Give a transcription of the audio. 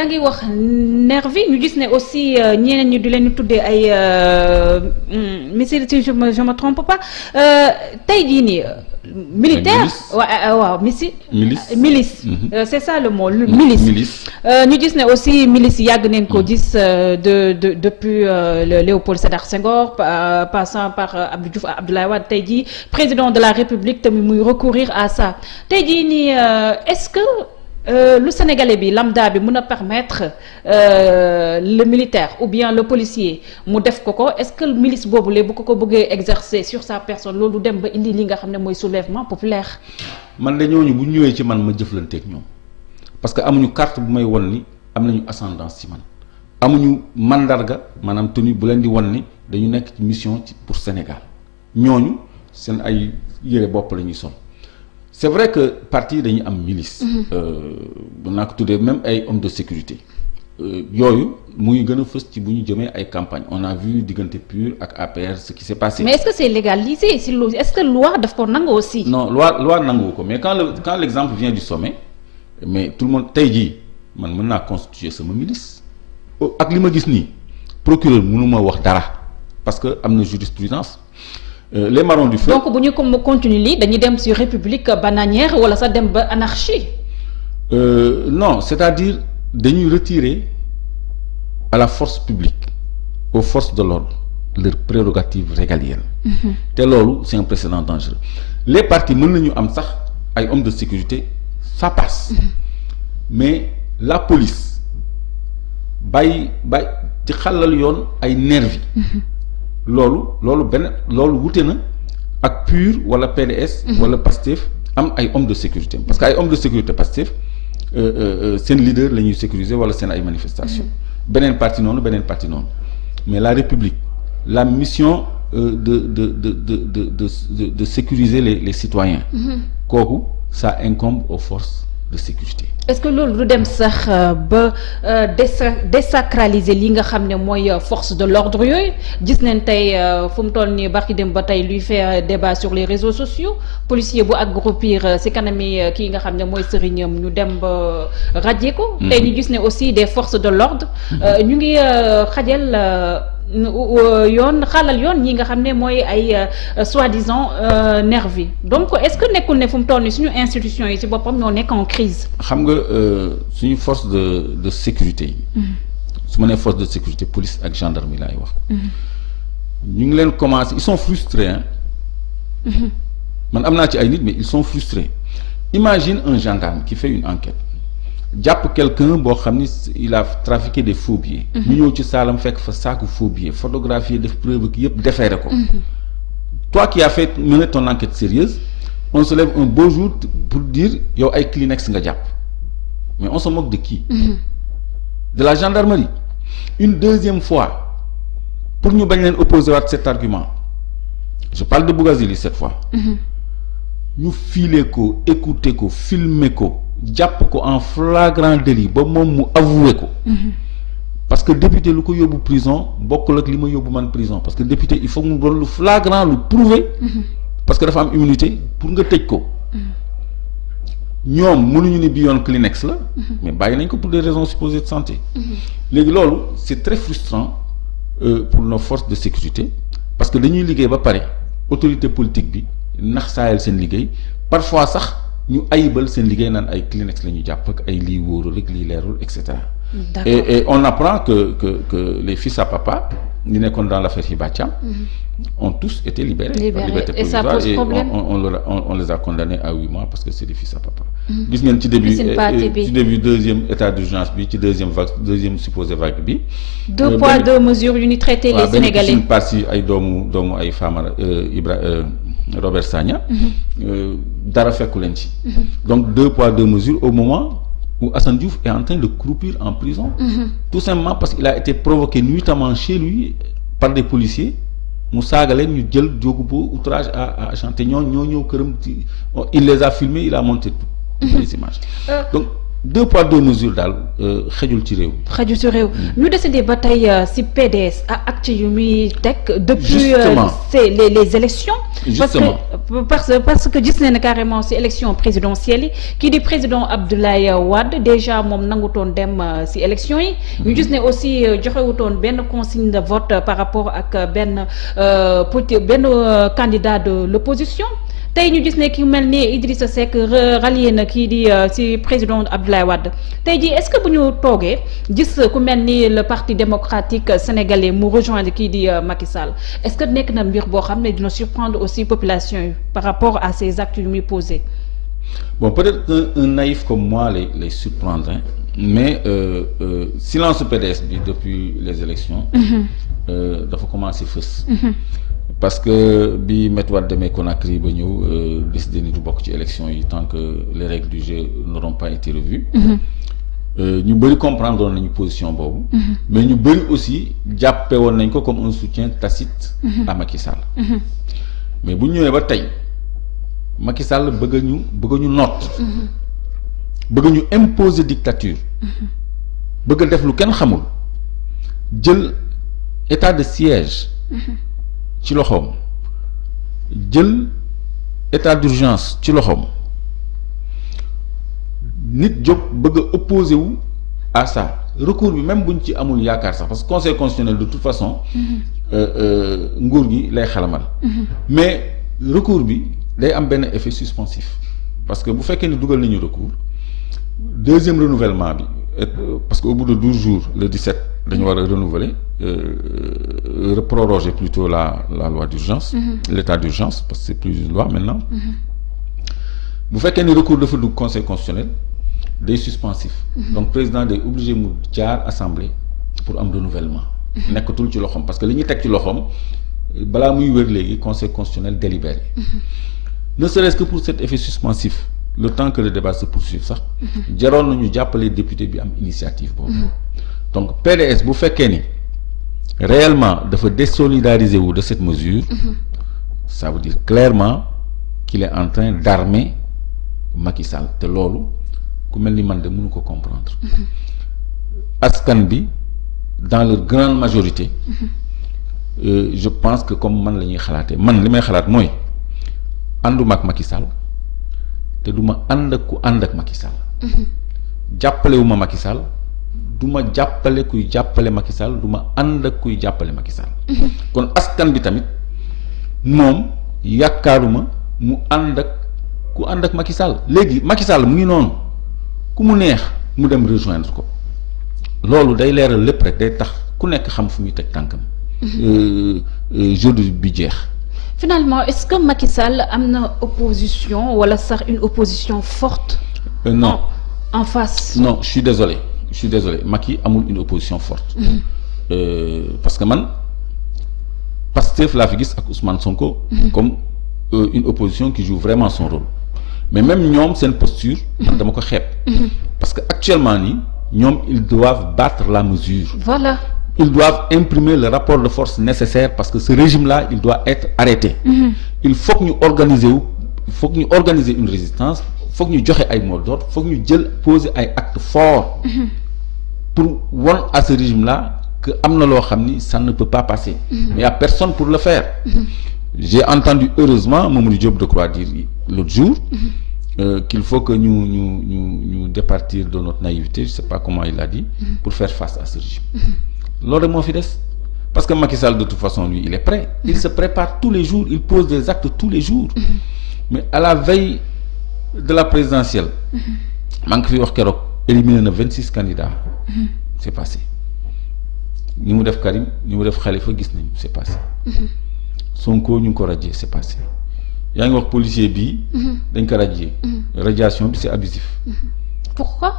yaa ngi wax nervi ñu gis ne aussi ñeneen ñi di leen tuddee ay missile si je me trompe pas tey jii nii. militaire waaw milice c'est ça le mot milice ñu gis ne aussi milice yàgg nañ ko gis depuis le Léopold Sédar Senghor passant par Abdou Diouf Abdoulaye Wade tey jii président de la République tamit muy recourir à ça tey jii nii est-ce que lu Sénégalais bi lambda bi mën a permettre le militaire ou bien le policier mu def ko est-ce que milice boobu léegi bu ko bëggee exercer sur sa personne loolu dem ba indi li nga xam ne mooy soulèvement populaire. man de ñooñu bu ñëwee ci man ma jëflanteeg ñoom parce que amuñu carte bu may won ni am nañu ascendance ci man amuñu mandarga maanaam tenue bu leen di won ni dañu nekk ci mission pour Sénégal ñooñu seen ay yére bopp la ñuy sol. c'est vrai que parti dañuy am milice. bu naa ko tuddee même ay hommes de sécurité yooyu muy gën a fës ci bu ñu jëmee ay campagne on a vu diggante PUR ak APR ce qui s'est passé. mais est-ce que c'est légalisé si loolu est-ce que loi daf ko nangu aussi. non loi nangu ko mais quand l'exemple vient du sommet mais tout le monde tey jii man mën naa constituer sama milice. ak li ma gis nii procureur mënuma wax dara parce que am na jurisprudence. Les marrons du feu. donc bu ñu ko continuer lii dañuy dem ci république bananière wala sax dem ba anarchie. Non c'est-à-dire dañuy retirer à la force publique aux forces de l'ordre leurs prérogatives régaliennes. te loolu c'est un précédent dangereux. Les partis mën nañu am sax ay hommes de sécurité ça passe. mais la police bàyyi ci xalal yoon ay nervi loolu wute na ak PUR wala PDS. wala PASTEF am ay hommes de sécurité parce que ay hommes de sécurité PASTEF seen leader la ñuy sécuriser wala seen ay manifestations. beneen parti noonu mais la République la mission de sécuriser les citoyens. kooku ça incombe aux forces de sécurité. est-ce que loolu du dem sax ba désacraliser li nga xam ne mooy force de l'ordre yooyu gis nañ tey fu mu toll nii barki dem ba tey luy faire débat sur les réseaux sociaux policier bu aggropir ci kanami kii nga xam ne mooy sëriñam ñu dem ba radier ko. tey ñu gis ne aussi des forces de l'ordre ñu ngi xajal xaalal yoon ñi nga xam ne mooy ay soi-disant nervis donc est-ce que nekkul ne fu mu toll nii suñu institutions yi ci boppam ñoo nekk en crise. xam nga suñu force de sécurité yi. su ma nee force de sécurité police ak gendarmerie laay wax. ñu ngi leen commencé ils sont frustrés hein. man am naa ci ay nit mais ils sont frustrés imagine un gendarme qui fait une enquête. jàpp quelqu'un boo xam ni il a trafiqué des faux billets. ñu ñëw ci saalam fekk fa saaku faux billets photographier def preuve ki yëpp déféré ko. toi qui as fait mener ton enquête sérieuse on se lève un beau jour pour dire yow ay Kleenex nga jàpp mais on se moque de qui? De la gendarmerie. Une deuxième fois pour ñu bañ leen opposer waat cet argument je parle de Bougazelli cette fois. ñu filer ko écouter ko filmer ko. jàpp ko en flagrant délit ba moom mu avoué ko. parce que député lu ko yóbbu prison bokkul ak li ma yóbbu man prison parce que député il faut mu doon lu flagrant lu prouvé. parce que dafa am immunité pour nga tëj ko. ñoom mënuñu ni bi yoon Kleenex la. mais bàyyi nañ ko pour des raisons supposées de santé. léegi loolu c'est très frustrant pour nos forces de sécurité parce que dañuy liggéey ba pare autorité politique bi nax saayal seen liggéey parfois sax. ñu ayibal seen liggéey naan ay Kleenex la ñu jàpp ak ay lii wóorul rek lii leerul et cetera. et on apprend que les fils à papa ñu nekkoon dans l'affaire Hiba Thiam ont tous été libérés. Par liberté provisoire. Et ça pose problème. On les a condamnés à 8 mois parce que c'est des fils à papa. gis ngeen ci début deuxième état d'urgence bi ci deuxième supposé vague bi. deux poids deux mesures yu ñu traité les Sénégalais. benn partie ay doomu ay Famara Robert Sagna. dara fekku leen ci. donc deux poids deux mesures au moment où Assane Diouf est en train de croupir en prison. tout simplement parce qu'il a été provoqué nuitamment chez lui par des policiers mu saaga leen ñu jël jógu ba outrage à chanter ñoo ñëw këram il les a filmés il a monté toutes les images. donc deux poids deux mesures daal xejul ci réew. xejul ci réew ñu décidé ba tey ci PDS ak acte yu muy teg. depuis les élections. justement parce que gis nañ ne carrément ci élection présidentielle yi kii di président Abdoulaye Wade déjà moom nangutoon dem ci élection yi. ñu gis ne aussi joxewutoon benn consigne de vote par rapport ak benn candidat de l'opposition. tey ñu gis ne ki mel ni Idrissa Seck rallié na kii di ci président Abdoulaye Wade tey jii est-ce que bu ñu toogee gis ku mel ni le parti démocratique sénégalais mu rejoindre kii di Macky Sall est-ce que nekk na mbir boo xam ne dina surprendre aussi population yi par rapport à ces actes yu muy posé. Bon, peut-être un naïf comme moi les surprendre hein, mais silence PDS bi depuis les élections dafa commencer fës. Parce que bi Maître Wade demee Conakry ba ñëw décidé ni du bokk ci élection yi tant que les règles du jeu n'auront pas été revues. ñu bëri comprendre woon nañu position boobu. mais ñu bëri aussi jàppe woon nañ ko comme un soutien tacite à Macky Sall. mais bu ñu ñëwee ba tey Macky Sall bëgg ñu noot. bëgg ñu imposer dictature. bëgg a def lu kenn xamul jël état de siège. ci loxoom jël état d'urgence ci loxoom nit jóg bëgg a opposé wu à ça recours bi même buñ ci amul yaakaar sax parce que conseil constitutionnel de toute façon nguur gi lay xalamal mais recours bi day am benn effet suspensif parce que bu fekkee ni dugal nañu recours deuxième renouvellement bi parce que au bout de 12 jours le 17 dañu war a renouveler proroger plutôt la loi d'urgence l'état d'urgence parce que c'est plus une loi maintenant bu fekkee ni recours dafa dugg conseil constitutionnel day suspensif donc président day obligé mu jaar assemblée pour am renouvellement nekkatul ci loxoom parce que li ñuy teg ci loxoom balaa muy wér léegi conseil constitutionnel délibéré ne serait-ce que pour cet effet suspensif le temps que le débat se poursuive sax jaroon nañu jàppale député bi am initiative boobu donc PDS bu fekkee ni réellement dafa désolidariser wu de cette mesure ça veut dire clairement qu'il est en train d'armer Macky Sall te loolu ku mel ni man de mënu ko comprendre askan bi dans leur grande majorité je pense que comme man la ñuy xalaatee man li may xalaat mooy ànduma ak Macky Sall te du ma ànd ak ku ànd ak Macky Sall jàppalewuma Macky Sall du ma jàppale kuy jàppale Macky Sall du ma ànd ak kuy jàppale Macky Sall kon askan bi tamit moom yaakaaruma mu ànd ak ku ànd ak Macky Sall léegi Macky Sall mu ngi noonu ku mu neex mu dem rejoindre ko loolu day leeral lépp rek day tax ku nekk xam fu muy teg tànkam jeu bi jeex. Finalement est-ce que Macky Sall am na opposition wala sax une opposition forte non en face. Non, je suis désolé Macky amul une opposition forte parce que man Pastef laa fi gis ak Ousmane Sonko comme une opposition qui joue vraiment son rôle mais même ñoom seen posture man dama ko xeeb parce que actuellement nii ñoom ils doivent battre la mesure. Voilà. Ils doivent imprimer le rapport de force nécessaire parce que ce régime-là il doit être arrêté. Il faut que ñu organiser une résistance faut que ñu joxe ay mots d'ordre faut que ñu poser ay actes forts pour won à ce régime-là que am na loo xam ni ça ne peut pas passer. Mais il y a personne pour le faire. J'ai entendu heureusement Mamadou Diop Decroix dire l'autre jour qu'il faut que ñu départir de notre naïveté, je sais pas comment il l'a dit, pour faire face à ce régime. Loolu moo fi des parce que Macky Sall de toute façon lui il est prêt. Il se prépare tous les jours, il pose des actes tous les jours. Mais à la veille de la présidentielle maa ngi fi wax keroog éliminé na 26 candidats. C'est passé. Ni mu def Karim ni mu def Khalifa gis nañu c'est passé. Sonko ñu ngi ko radier c'est passé. Yaa ngi wax policier bii dañ ko radier. Radiation bi c'est abusif. Pourquoi?